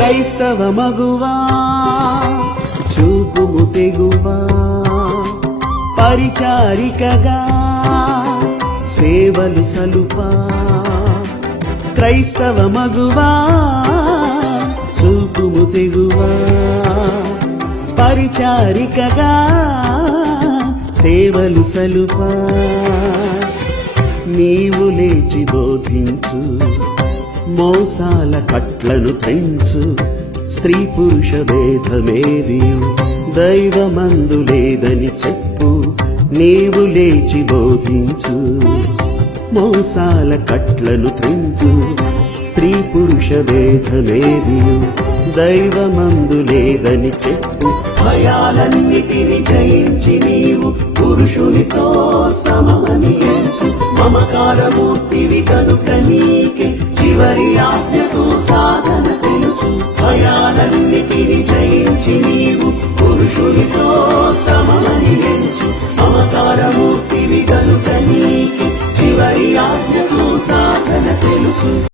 క్రైస్తవ మగువా చూపుము తెగువా పరిచారికగా సేవలు సలుపా క్రైస్తవ మగువా చూపుము తెగువా పరిచారికగా సేవలు సలుపా నీవు లేచి బోధించు మోసాల కట్లను తెంచు స్త్రీ పురుష భేదమేది దైవమందు లేదని చెప్పు నీవు లేచి బోధించు మోసాల కట్లను తెంచు స్త్రీ పురుష భేదమేది దైవమందు లేదని చెప్పు భయాలన్నిటిని జయించి నీవు పురుషునితో సమమని ఎంచు మమకారమూర్తివి కనుక నీకే చివరి ఆజ్ఞకు సాధన తెలుసు భయాలన్నిటిని జయించి నీవు పురుషునితో సమమని